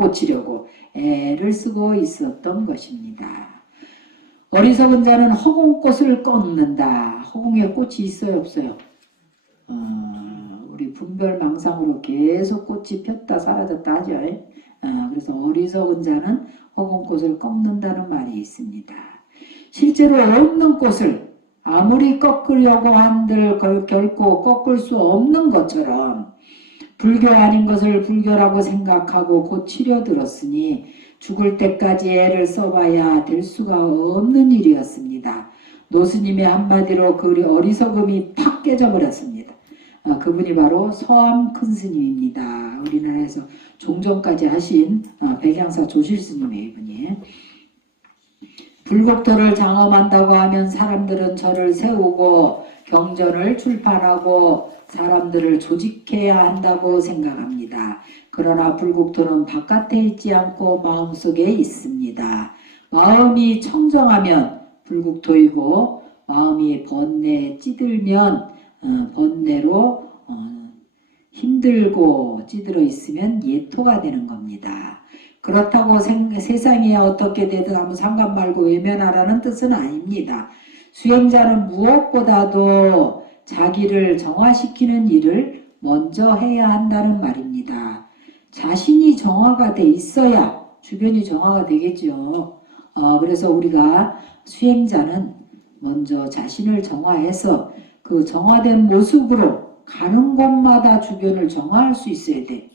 고치려고 애를 쓰고 있었던 것입니다. 어리석은 자는 허공꽃을 꺾는다. 허공에 꽃이 있어요, 없어요? 우리 분별망상으로 계속 꽃이 폈다 사라졌다 하죠. 그래서 어리석은 자는 허공꽃을 꺾는다는 말이 있습니다. 실제로 없는 꽃을 아무리 꺾으려고 한들 결코 꺾을 수 없는 것처럼 불교 아닌 것을 불교라고 생각하고 고치려 들었으니 죽을 때까지 애를 써봐야 될 수가 없는 일이었습니다. 노스님의 한마디로 그 어리석음이 팍 깨져버렸습니다. 그분이 바로 서암 큰 스님입니다. 우리나라에서 종정까지 하신 백양사 조실스님의 이분이. 불국토를 장엄한다고 하면 사람들은 절을 세우고 경전을 출판하고 사람들을 조직해야 한다고 생각합니다. 그러나 불국토는 바깥에 있지 않고 마음속에 있습니다. 마음이 청정하면 불국토이고 마음이 번뇌에 찌들면 번뇌로 힘들고 찌들어 있으면 예토가 되는 겁니다. 그렇다고 세상이 어떻게 되든 아무 상관 말고 외면하라는 뜻은 아닙니다. 수행자는 무엇보다도 자기를 정화시키는 일을 먼저 해야 한다는 말입니다. 자신이 정화가 돼 있어야 주변이 정화가 되겠죠. 그래서 우리가 수행자는 먼저 자신을 정화해서 그 정화된 모습으로 가는 곳마다 주변을 정화할 수 있어야 돼.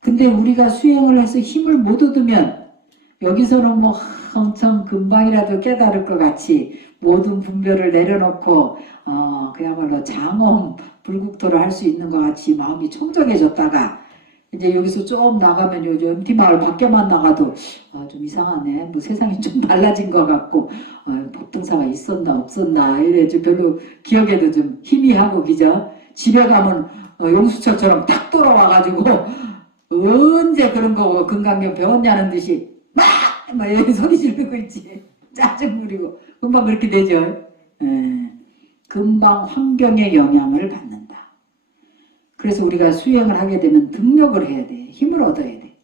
근데 우리가 수행을 해서 힘을 못 얻으면 여기서는 뭐 엄청 금방이라도 깨달을 것 같이 모든 분별을 내려놓고 그야말로 장엄 불국토를 할 수 있는 것 같이 마음이 청정해졌다가 이제 여기서 좀 나가면 요즘 MT마을 밖에만 나가도 좀 이상하네. 뭐 세상이 좀 달라진 것 같고 법등사가 있었나 없었나 이래 좀 별로 기억에도 좀 희미하고 그죠? 집에 가면 용수철처럼 딱 돌아와가지고 언제 그런 거 금강경 배웠냐는 듯이 막 여기 소리 지르고 있지. 짜증 부리고 금방 그렇게 되죠. 금방 환경의 영향을 받는다. 그래서 우리가 수행을 하게 되면 등력을 해야 돼. 힘을 얻어야 돼.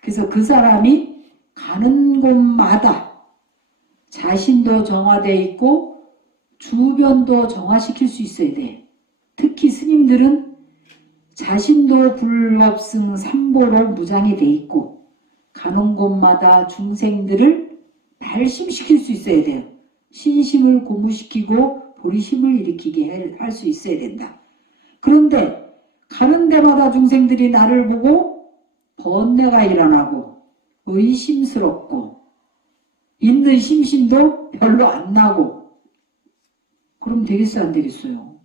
그래서 그 사람이 가는 곳마다 자신도 정화되어 있고 주변도 정화시킬 수 있어야 돼. 특히 스님들은 자신도 불법승 삼보로 무장이 돼 있고 가는 곳마다 중생들을 발심시킬 수 있어야 돼요. 신심을 고무시키고 보리심을 일으키게 할 수 있어야 된다. 그런데 가는 데마다 중생들이 나를 보고 번뇌가 일어나고 의심스럽고 있는 심심도 별로 안 나고 그럼 되겠어요? 안 되겠어요?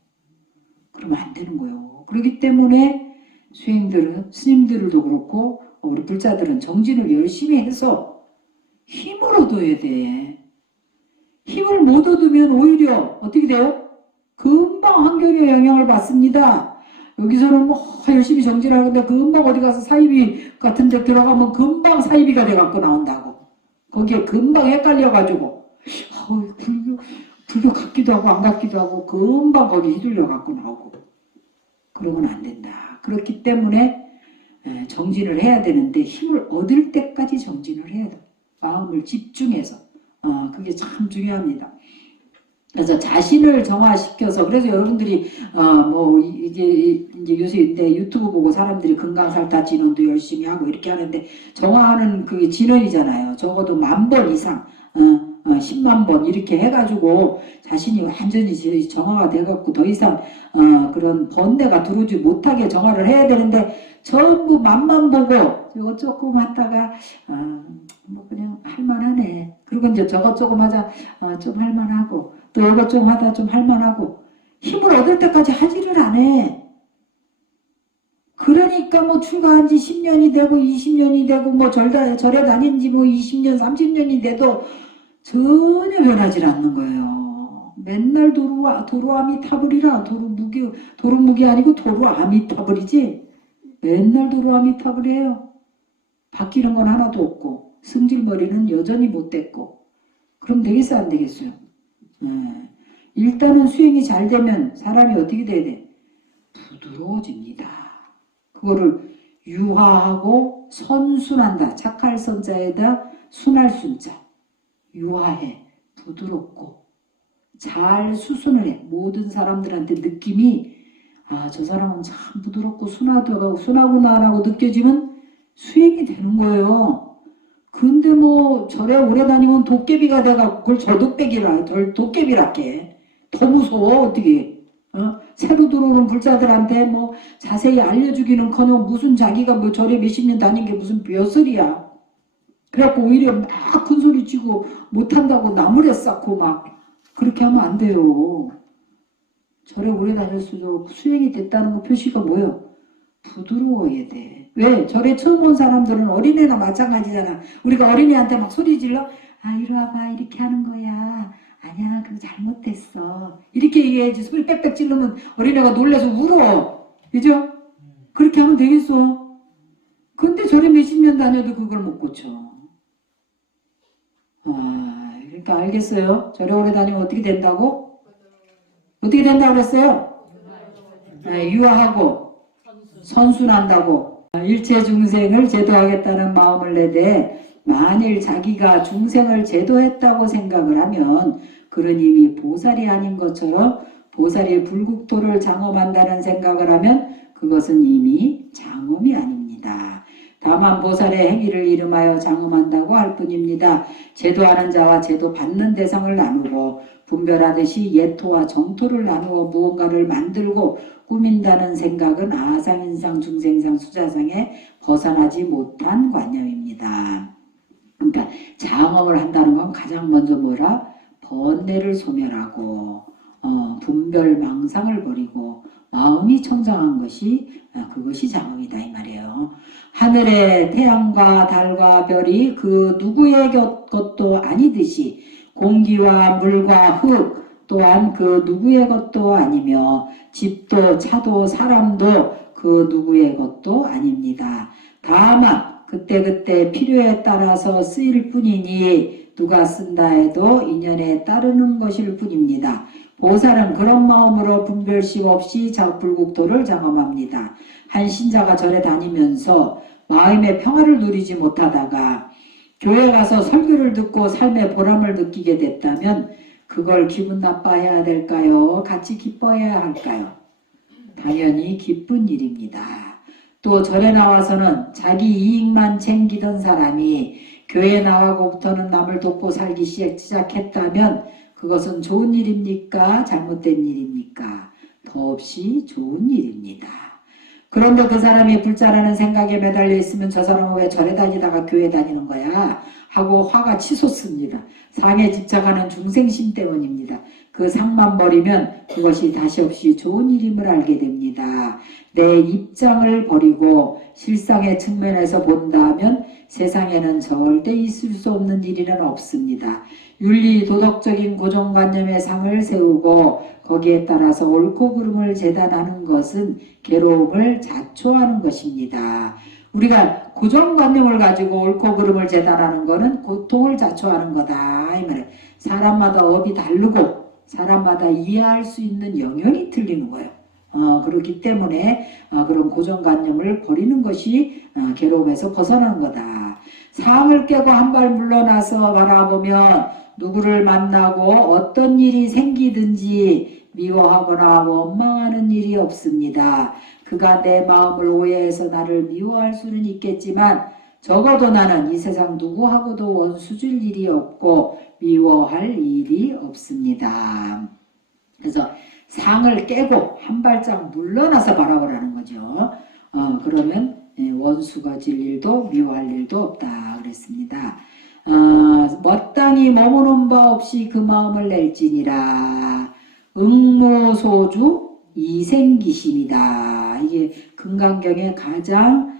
그러면 안 되는 거예요. 그렇기 때문에 수행들은 스님들도 그렇고 우리 불자들은 정진을 열심히 해서 힘을 얻어야 돼. 힘을 못 얻으면 오히려 어떻게 돼요? 금방 환경의 영향을 받습니다. 여기서는 뭐 열심히 정진하는데 금방 어디 가서 사이비 같은 데 들어가면 금방 사이비가 돼갖고 나온다고. 거기에 금방 헷갈려가지고 불교 같기도 하고 안 같기도 하고 금방 거기 휘둘려갖고 나오고. 그러면 안 된다. 그렇기 때문에 정진을 해야 되는데 힘을 얻을 때까지 정진을 해야 돼. 마음을 집중해서. 그게 참 중요합니다. 그래서 자신을 정화시켜서 그래서 여러분들이 뭐 이제 요새 유튜브 보고 사람들이 금강살타 진원도 열심히 하고 이렇게 하는데 정화하는 그게 진원이잖아요. 적어도 10,000번 이상 10만 번 이렇게 해가지고 자신이 완전히 정화가 돼갖고 더 이상 그런 번뇌가 들어오지 못하게 정화를 해야 되는데 전부 맛만 보고 이거 조금 하다가 뭐 그냥 할만하네. 그리고 이제 저거 조금 하자 좀 할만하고 또 이거 좀 하다 좀 할만하고 힘을 얻을 때까지 하지를 안 해. 그러니까 뭐 출가한 지 10년이 되고 20년이 되고 뭐 절에 다닌 지 뭐 20년 30년이 돼도 전혀 변하지 않는 거예요. 맨날 도루아미타불이라 도루묵이 아니고 도루아미타불이지. 맨날 도루아미타불이에요. 바뀌는 건 하나도 없고 승질머리는 여전히 못 됐고. 그럼 되겠어요? 안 되겠어요? 일단은 수행이 잘 되면 사람이 어떻게 돼야 돼? 부드러워집니다. 그거를 유화하고 선순한다. 착할 선자에다 순할 순자. 유하해. 부드럽고 잘 수순을 해. 모든 사람들한테 느낌이 저 사람은 참 부드럽고 순하구나라고 느껴지면 수행이 되는 거예요. 근데 뭐 절에 오래 다니면 도깨비가 돼갖고 그걸 도깨비랄게. 더 무서워 어떻게. 새로 들어오는 불자들한테 뭐 자세히 알려주기는커녕 무슨 자기가 뭐 절에 몇십 년 다닌 게 무슨 벼슬이야. 그래갖고 오히려 막 큰 소리 치고 못한다고 나무래 쌓고 막 그렇게 하면 안 돼요. 절에 오래 다녔어도 수행이 됐다는 거 표시가 뭐예요? 부드러워야 돼. 왜? 절에 처음 온 사람들은 어린애나 마찬가지잖아. 우리가 어린애한테 막 소리 질러 이리 와봐 이렇게 하는 거야. 아니야 그거 잘못됐어. 이렇게 얘기해야지. 소리 빽빽 질르면 어린애가 놀라서 울어. 그죠? 그렇게 하면 되겠어. 근데 절에 몇십 년 다녀도 그걸 못 고쳐. 그러니까 알겠어요? 절에 오래 다니면 어떻게 된다고? 어떻게 된다고 그랬어요? 유하하고 선순한다고. 일체 중생을 제도하겠다는 마음을 내되 만일 자기가 중생을 제도했다고 생각을 하면 그런 이미 보살이 아닌 것처럼 보살이 불국토를 장엄한다는 생각을 하면 그것은 이미 장엄이 아닙니다. 다만 보살의 행위를 이름하여 장엄한다고 할 뿐입니다. 제도하는 자와 제도받는 대상을 나누고 분별하듯이 예토와 정토를 나누어 무언가를 만들고 꾸민다는 생각은 아상인상, 중생상, 수자상에 벗어나지 못한 관념입니다. 그러니까 장엄을 한다는 건 가장 먼저 뭐라? 번뇌를 소멸하고 분별망상을 버리고 마음이 청정한 것이 그것이 장엄이다 이 말이에요. 하늘의 태양과 달과 별이 그 누구의 것도 아니듯이 공기와 물과 흙 또한 그 누구의 것도 아니며 집도 차도 사람도 그 누구의 것도 아닙니다. 다만 그때그때 필요에 따라서 쓰일 뿐이니 누가 쓴다 해도 인연에 따르는 것일 뿐입니다. 보살은 그런 마음으로 분별심 없이 불국토를 장엄합니다. 한 신자가 절에 다니면서 마음의 평화를 누리지 못하다가 교회 가서 설교를 듣고 삶의 보람을 느끼게 됐다면 그걸 기분 나빠해야 될까요? 같이 기뻐해야 할까요? 당연히 기쁜 일입니다. 또 절에 나와서는 자기 이익만 챙기던 사람이 교회 나가고부터는 남을 돕고 살기 시작했다면 그것은 좋은 일입니까? 잘못된 일입니까? 더없이 좋은 일입니다. 그런데 그 사람이 불자라는 생각에 매달려 있으면 저 사람은 왜 절에 다니다가 교회 다니는 거야? 하고 화가 치솟습니다. 상에 집착하는 중생심 때문입니다. 그 상만 버리면 그것이 다시 없이 좋은 일임을 알게 됩니다. 내 입장을 버리고 실상의 측면에서 본다면 세상에는 절대 있을 수 없는 일은 없습니다. 윤리 도덕적인 고정관념의 상을 세우고 거기에 따라서 옳고 그름을 재단하는 것은 괴로움을 자초하는 것입니다. 우리가 고정관념을 가지고 옳고 그름을 재단하는 것은 고통을 자초하는 거다 이 말이에요. 사람마다 업이 다르고 사람마다 이해할 수 있는 영역이 틀리는 거예요. 그렇기 때문에 그런 고정관념을 버리는 것이 괴로움에서 벗어난 거다. 상을 깨고 한 발 물러나서 바라보면 누구를 만나고 어떤 일이 생기든지 미워하거나 원망하는 일이 없습니다. 그가 내 마음을 오해해서 나를 미워할 수는 있겠지만 적어도 나는 이 세상 누구하고도 원수질 일이 없고 미워할 일이 없습니다. 그래서 상을 깨고 한 발짝 물러나서 바라보라는 거죠. 그러면 원수가 질 일도 미워할 일도 없다 그랬습니다. 마땅히 머무는 바 없이 그 마음을 낼지니라. 응모소주 이생기심이다. 이게 금강경의 가장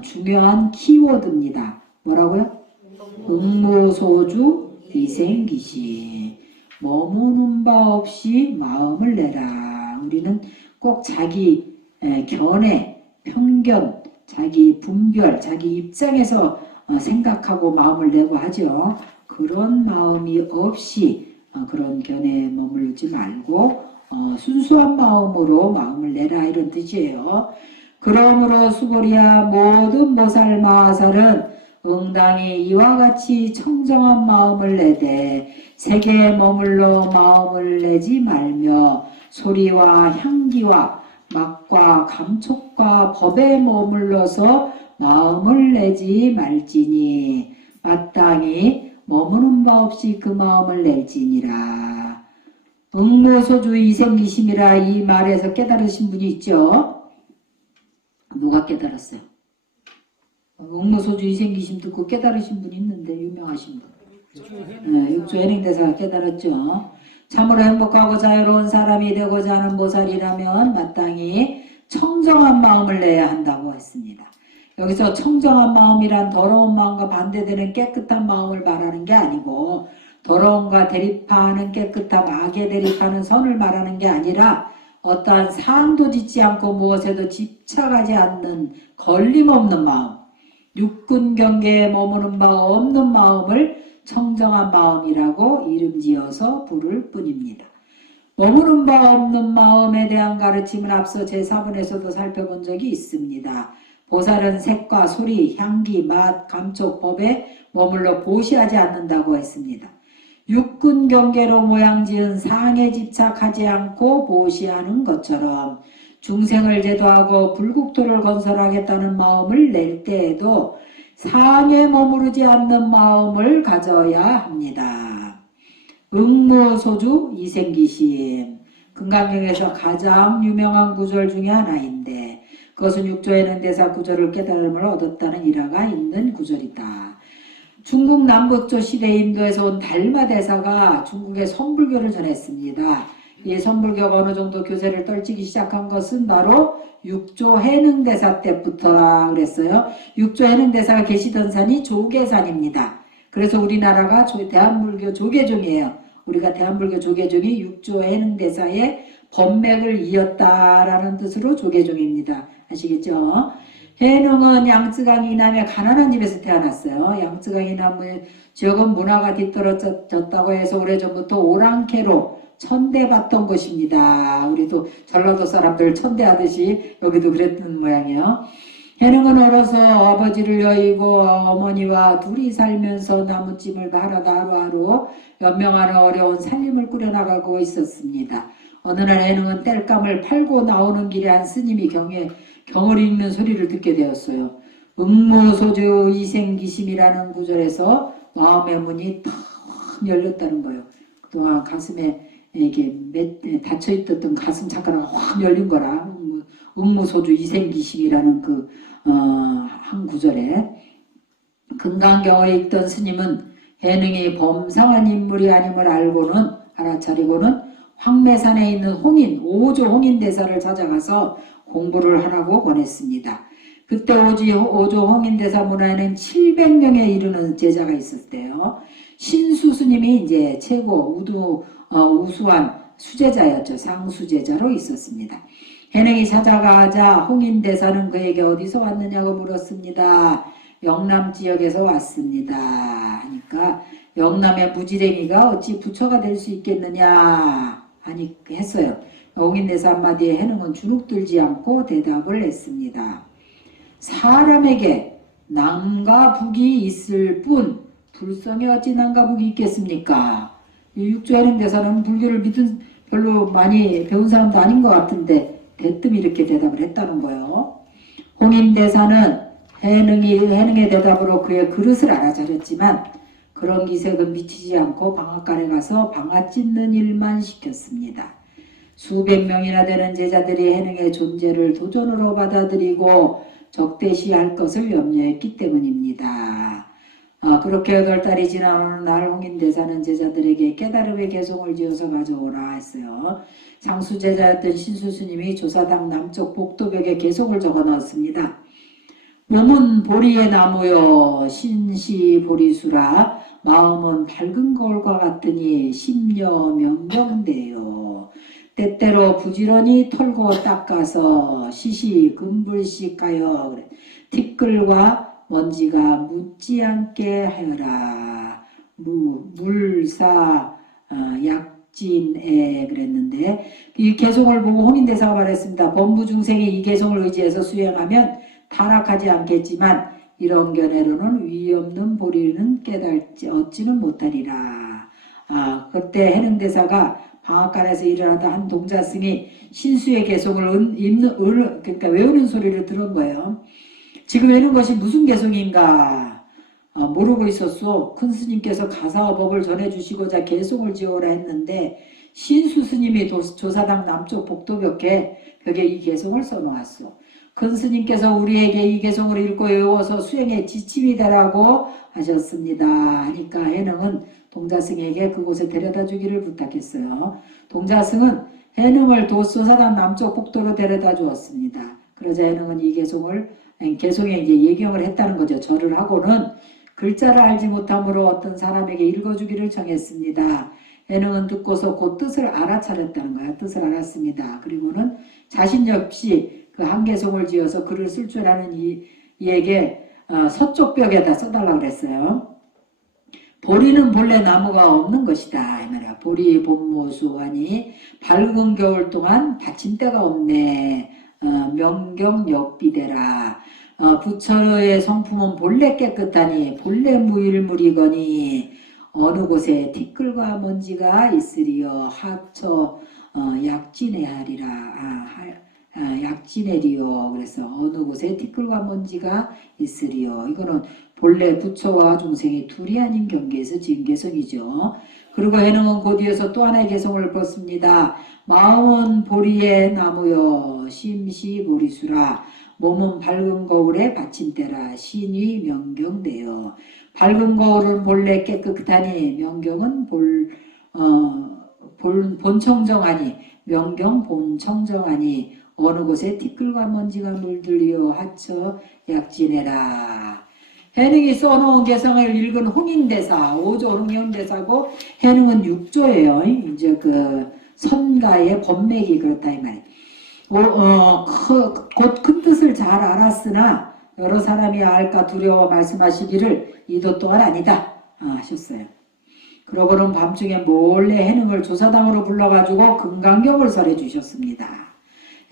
중요한 키워드입니다. 뭐라고요? 응모소주 이생기심. 머무는 바 없이 마음을 내라. 우리는 꼭 자기 견해, 편견, 자기 분별, 자기 입장에서 생각하고 마음을 내고 하죠. 그런 마음이 없이 그런 견해에 머물지 말고 순수한 마음으로 마음을 내라 이런 뜻이에요. 그러므로 수고리야 모든 모살 마살은 응당히 이와 같이 청정한 마음을 내되 세계에 머물러 마음을 내지 말며 소리와 향기와 맛과 감촉과 법에 머물러서 마음을 내지 말지니 마땅히 머무는 바 없이 그 마음을 낼지니라. 응모소주 이생기심이라 이 말에서 깨달으신 분이 있죠. 누가 깨달았어요? 응모소주 이생기심 듣고 깨달으신 분이 있는데 유명하신 분. 육조 해능대사가 깨달았죠. 참으로 행복하고 자유로운 사람이 되고자 하는 모살이라면 마땅히 청정한 마음을 내야 한다고 했습니다. 여기서 청정한 마음이란 더러운 마음과 반대되는 깨끗한 마음을 말하는 게 아니고 더러움과 대립하는 깨끗함, 악에 대립하는 선을 말하는 게 아니라 어떠한 사항도 짓지 않고 무엇에도 집착하지 않는 걸림없는 마음, 육군 경계에 머무는 바 없는 마음을 청정한 마음이라고 이름지어서 부를 뿐입니다. 머무는 바 없는 마음에 대한 가르침을 앞서 제4번에서도 살펴본 적이 있습니다. 보살은 색과 소리, 향기, 맛, 감촉, 법에 머물러 보시하지 않는다고 했습니다. 육군 경계로 모양지은 상에 집착하지 않고 보시하는 것처럼 중생을 제도하고 불국토를 건설하겠다는 마음을 낼 때에도 상에 머무르지 않는 마음을 가져야 합니다. 응무소주 이생기심, 금강경에서 가장 유명한 구절 중에 하나인데 그것은 육조에는 대사 구절을 깨달음을 얻었다는 일화가 있는 구절이다. 중국 남북조 시대 인도에서 온 달마 대사가 중국에 선불교를 전했습니다. 이 선불교가 어느 정도 교세를 떨치기 시작한 것은 바로 육조 해능대사 때부터라 그랬어요. 육조 해능대사가 계시던 산이 조계산입니다. 그래서 우리나라가 대한불교 조계종이에요. 우리가 대한불교 조계종이 육조 해능대사의 법맥을 이었다라는 뜻으로 조계종입니다. 아시겠죠? 해능은 양쯔강 이남의 가난한 집에서 태어났어요. 양쯔강 이남 지역은 문화가 뒤떨어졌다고 해서 오래전부터 오랑캐로 천대받던 곳입니다. 우리도 전라도 사람들 천대하듯이 여기도 그랬던 모양이에요. 해능은 어려서 아버지를 여의고 어머니와 둘이 살면서 나무찜을 하루다 하루하루 연명하는 어려운 살림을 꾸려나가고 있었습니다. 어느 날 해능은 땔감을 팔고 나오는 길에 한 스님이 경을 읽는 소리를 듣게 되었어요. 응모소주 이생기심이라는 구절에서 마음의 문이 탁 열렸다는 거예요. 그동안 가슴에 이게 닫혀있던 가슴 착가가 확 열린 거라. 응무소주 이생기심이라는 한 구절에 금강경을 읽던 스님은 해능이 범상한 인물이 아님을 알아차리고는 황매산에 있는 오조 홍인대사를 찾아가서 공부를 하라고 권했습니다. 그때 오조 홍인대사 문화에는 700명에 이르는 제자가 있었대요. 신수 스님이 이제 최고 우수한 수제자였죠. 상수제자로 있었습니다. 해능이 찾아가자 홍인대사는 그에게 어디서 왔느냐고 물었습니다. 영남 지역에서 왔습니다. 하니까 영남의 무지랭이가 어찌 부처가 될 수 있겠느냐 했어요. 홍인대사 한마디에 해능은 주눅들지 않고 대답을 했습니다. 사람에게 남과 북이 있을 뿐 불성에 어찌 남과 북이 있겠습니까? 육조 해능대사는 불교를 별로 많이 배운 사람도 아닌 것 같은데 대뜸 이렇게 대답을 했다는 거예요. 홍인대사는 해능의 대답으로 그의 그릇을 알아차렸지만 그런 기색은 미치지 않고 방앗간에 가서 방앗 찢는 일만 시켰습니다. 수백 명이나 되는 제자들이 해능의 존재를 도전으로 받아들이고 적대시할 것을 염려했기 때문입니다. 그렇게 8달이 지나는 날 홍인대사는 제자들에게 깨달음의 개송을 지어서 가져오라 했어요. 상수제자였던 신수스님이 조사당 남쪽 복도벽에 개송을 적어 넣었습니다. 몸은 보리의 나무여 신시보리수라 마음은 밝은 거울과 같으니 심려 명명되요. 때때로 부지런히 털고 닦아서 시시금불씩 가여 티끌과 먼지가 묻지 않게 하여라. 물사 약진에 그랬는데 이 개송을 보고 홍인대사가 말했습니다. 법무중생이 이 개송을 의지해서 수행하면 타락하지 않겠지만 이런 견해로는 위 없는 보리는 깨달지 얻지는 못하리라. 그때 해능대사가 방앗간에서 일을 하다 한 동자승이 신수의 개송을 그러니까 외우는 소리를 들은 거예요. 지금 외우는 것이 무슨 개송인가 모르고 있었소. 큰 스님께서 가사와 법을 전해주시고자 개송을 지어오라 했는데 신수 스님이 조사당 남쪽 복도벽에 이 개송을 써놓았소. 큰 스님께서 우리에게 이 개송을 읽고 외워서 수행에 지침이 되라고 하셨습니다. 하니까 해능은 동자승에게 그곳에 데려다 주기를 부탁했어요. 동자승은 해능을 조사당 남쪽 복도로 데려다 주었습니다. 그러자 해능은 이 개송에 이제 예경을 했다는 거죠. 절을 하고는 글자를 알지 못함으로 어떤 사람에게 읽어주기를 정했습니다. 해능은 듣고서 그 뜻을 알아차렸다는 거야. 뜻을 알았습니다. 그리고는 자신 역시 그 한개송을 지어서 글을 쓸 줄 아는 이에게 서쪽 벽에다 써달라고 그랬어요. 보리는 본래 나무가 없는 것이다. 이 말이야. 보리 본모수하니 밝은 겨울 동안 받침대가 없네. 명경 역비대라. 부처의 성품은 본래 깨끗하니 본래 무일물이거니 어느 곳에 티끌과 먼지가 있으리요. 하처 약진해하리라. 약진해리요. 그래서 어느 곳에 티끌과 먼지가 있으리요. 이거는 본래 부처와 중생이 둘이 아닌 경계에서 지은 개성이죠. 그리고 해능은 곧이어서 또 하나의 개성을 벗습니다. 마음은 보리의 나무여 심시 보리수라. 몸은 밝은 거울의 받침대라. 신이 명경되어. 밝은 거울은 본래 깨끗하니 명경은 본청정하니 명경 본청정하니 어느 곳에 티끌과 먼지가 물들리어 하처 약진해라. 해능이 써놓은 개성을 읽은 홍인대사, 5조 홍인대사고 해능은 6조예요. 이제 그 선가의 법맥이 그렇다 이 말이에요. 곧 큰 뜻을 잘 알았으나 여러 사람이 알까 두려워 말씀하시기를 이도 또한 아니다 하셨어요. 그러고는 밤중에 몰래 해능을 조사당으로 불러가지고 금강경을 설해 주셨습니다.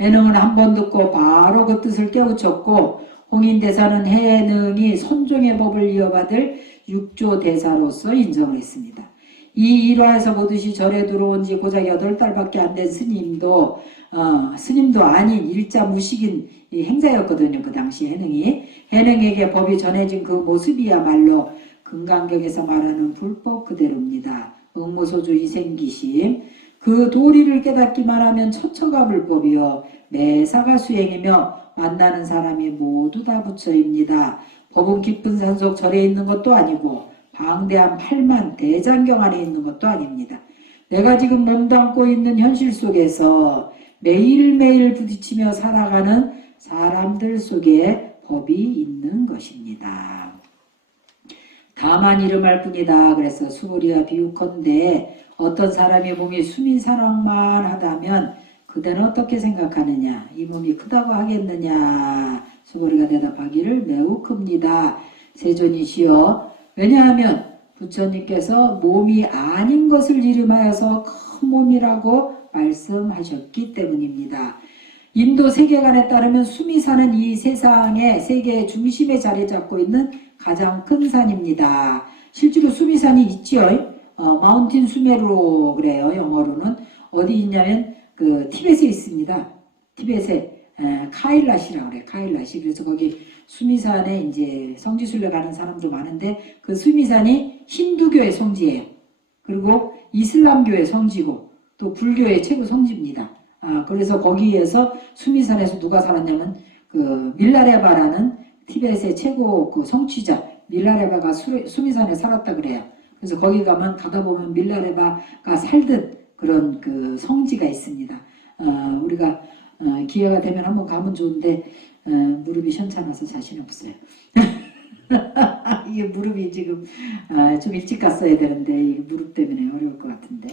해능은 한 번 듣고 바로 그 뜻을 깨우쳤고 홍인대사는 해능이 선종의 법을 이어받을 6조 대사로서 인정을 했습니다. 이 일화에서 보듯이 절에 들어온 지 고작 8달밖에 안 된 스님도 아닌 일자 무식인 행자였거든요. 그 당시 해능에게 법이 전해진 그 모습이야말로 금강경에서 말하는 불법 그대로입니다. 응무소주 이생기심 그 도리를 깨닫기만 하면 처처가 불법이요 매사가 수행이며 만나는 사람이 모두 다 부처입니다. 법은 깊은 산속 절에 있는 것도 아니고 방대한 8만 대장경 안에 있는 것도 아닙니다. 내가 지금 몸담고 있는 현실 속에서 매일매일 부딪히며 살아가는 사람들 속에 법이 있는 것입니다. 다만 이름할 뿐이다. 그래서 수고리와 비유컨대 어떤 사람의 몸이 수미산왕만 하다면 그대는 어떻게 생각하느냐? 이 몸이 크다고 하겠느냐? 수고리가 대답하기를 매우 큽니다. 세존이시여. 왜냐하면 부처님께서 몸이 아닌 것을 이름하여서 큰 몸이라고 말씀하셨기 때문입니다. 인도 세계관에 따르면 수미산은 이 세상의 세계의 중심에 자리 잡고 있는 가장 큰 산입니다. 실제로 수미산이 있죠. 마운틴 수메르 그래요. 영어로는 어디 있냐면 그 티벳에 있습니다. 티벳에 카일라시라고 그래요. 카일라시. 그래서 거기 수미산에 이제 성지순례 가는 사람도 많은데 그 수미산이 힌두교의 성지예요. 그리고 이슬람교의 성지고 또 불교의 최고 성지입니다. 그래서 거기에서 수미산에서 누가 살았냐면 그 밀라레바라는 티벳의 최고 그 성취자 밀라레바가 수미산에 살았다 그래요. 그래서 거기 가다 보면 밀라레바가 살던 그런 그 성지가 있습니다. 우리가 기회가 되면 한번 가면 좋은데 무릎이 현찮아서 자신 없어요. 이게 무릎이 지금 좀 일찍 갔어야 되는데 이 무릎 때문에 어려울 것 같은데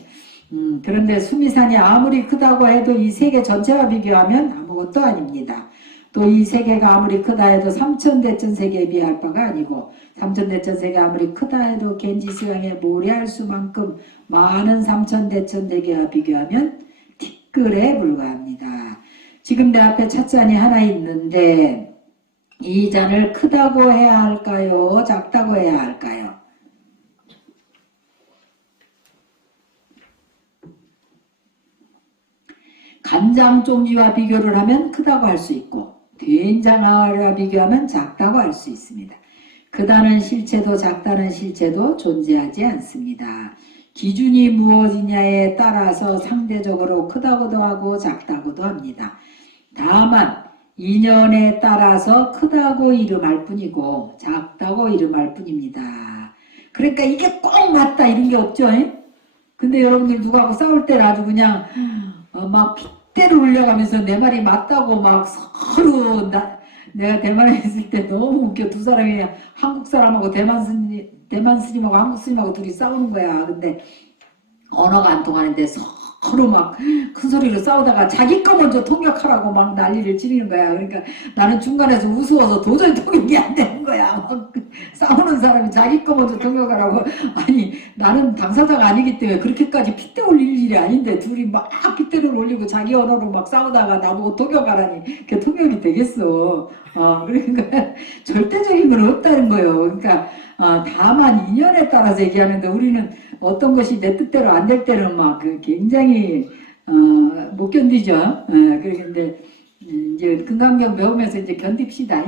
그런데 수미산이 아무리 크다고 해도 이 세계 전체와 비교하면 아무것도 아닙니다. 또 이 세계가 아무리 크다 해도 삼천대천 세계에 비할 바가 아니고 삼천대천 세계 아무리 크다 해도 겐지스강에 모래할 수만큼 많은 삼천대천 세계와 비교하면 티끌에 불과합니다. 지금 내 앞에 찻잔이 하나 있는데 이 잔을 크다고 해야 할까요? 작다고 해야 할까요? 간장 종류와 비교를 하면 크다고 할 수 있고 된장과 비교하면 작다고 할 수 있습니다. 크다는 실체도 작다는 실체도 존재하지 않습니다. 기준이 무엇이냐에 따라서 상대적으로 크다고도 하고 작다고도 합니다. 다만 인연에 따라서 크다고 이름할 뿐이고 작다고 이름할 뿐입니다. 그러니까 이게 꼭 맞다 이런 게 없죠. 근데 여러분들 누구하고 싸울 때는 아주 그냥 막 핏대를 올려가면서 내 말이 맞다고 막 서로 내가 대만에 있을 때 너무 웃겨. 두 사람이 한국 사람하고 대만 스님하고 한국 스님하고 둘이 싸우는 거야. 근데 언어가 안 통하는데 서로 막 큰 소리로 싸우다가 자기 거 먼저 통역하라고 막 난리를 지르는 거야. 그러니까 나는 중간에서 우스워서 도저히 통역이 안 되는 거야. 막 싸우는 사람이 자기 거 먼저 통역하라고. 아니 나는 당사자가 아니기 때문에 그렇게까지 핏대 올릴 일이 아닌데 둘이 막 핏대를 올리고 자기 언어로 막 싸우다가 나보고 통역하라니 그게 통역이 되겠어. 그러니까 절대적인 건 없다는 거예요. 그러니까 다만 인연에 따라서 얘기하는데 우리는 어떤 것이 내 뜻대로 안 될 때는 막 굉장히 못 견디죠. 그런데 이제 금강경 배우면서 이제 견딥시다.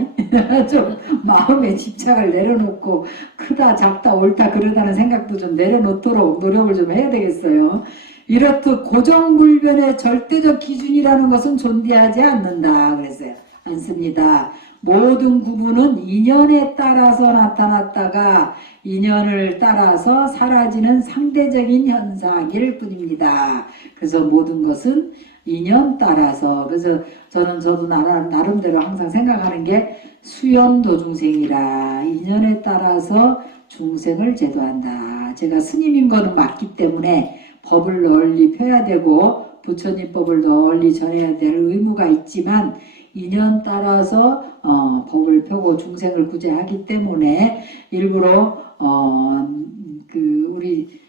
좀 마음의 집착을 내려놓고 크다 작다 옳다 그러다는 생각도 좀 내려놓도록 노력을 좀 해야 되겠어요. 이렇듯 고정불변의 절대적 기준이라는 것은 존재하지 않는다 그랬어요. 않습니다. 모든 구분은 인연에 따라서 나타났다가 인연을 따라서 사라지는 상대적인 현상일 뿐입니다. 그래서 모든 것은 인연 따라서 그래서 저도 나름대로 항상 생각하는 게 수연도중생이라 인연에 따라서 중생을 제도한다. 제가 스님인 거는 맞기 때문에 법을 널리 펴야 되고 부처님 법을 널리 전해야 될 의무가 있지만 인연 따라서 법을 펴고 중생을 구제하기 때문에 일부러 우리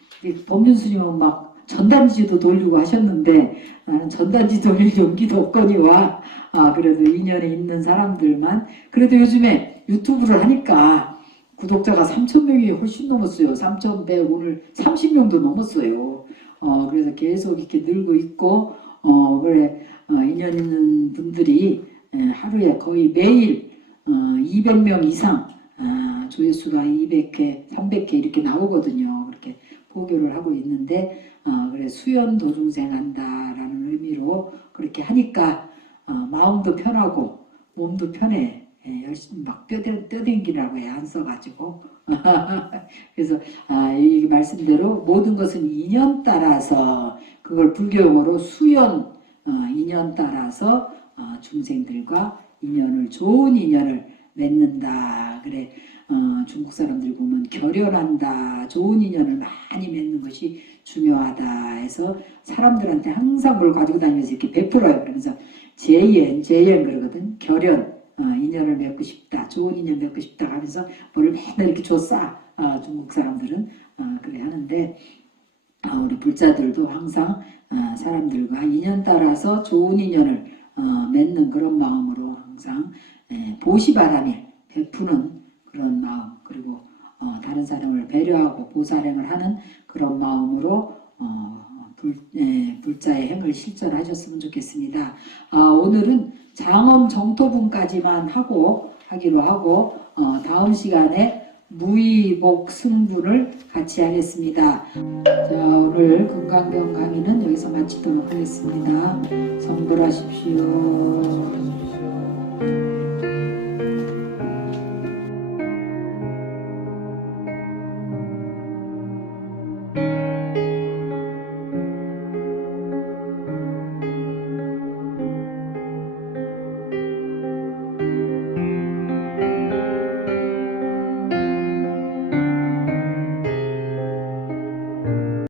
법륜스님은 막 전단지도 돌리고 하셨는데 나는 전단지 돌릴 용기도 없거니와 그래도 인연에 있는 사람들만 그래도 요즘에 유튜브를 하니까 구독자가 3,000명이 훨씬 넘었어요. 3,100 오늘 30명도 넘었어요. 그래서 계속 이렇게 늘고 있고 그래 인연 있는 분들이 하루에 거의 매일 200명 이상 조회수가 200회, 300회 이렇게 나오거든요. 그렇게 포교를 하고 있는데 그래 수연 도중생 한다라는 의미로 그렇게 하니까 마음도 편하고 몸도 편해. 열심히 막 떠댕기라고 해 안 써가지고 그래서 이 말씀대로 모든 것은 인연 따라서 그걸 불교용어로 수연 인연 따라서 중생들과 인연을 좋은 인연을 맺는다. 그래 중국 사람들 보면 결연한다. 좋은 인연을 많이 맺는 것이 중요하다 해서 사람들한테 항상 뭘 가지고 다니면서 이렇게 베풀어요. 그러면서 재연 그러거든. 결연 인연을 맺고 싶다. 좋은 인연 맺고 싶다 하면서 뭘 맨날 이렇게 줬어. 중국 사람들은 그래 하는데 우리 불자들도 항상 사람들과 인연 따라서 좋은 인연을 맺는 그런 마음으로 항상 보시바람에 베푸는 그런 마음 그리고 다른 사람을 배려하고 보살행을 하는 그런 마음으로 불자의 행을 실천하셨으면 좋겠습니다. 오늘은 장엄 정토분까지만 하기로 하고 다음 시간에 무의복 승분을 같이 하겠습니다. 자, 오늘 금강경 강의는 여기서 마치도록 하겠습니다. 성불하십시오.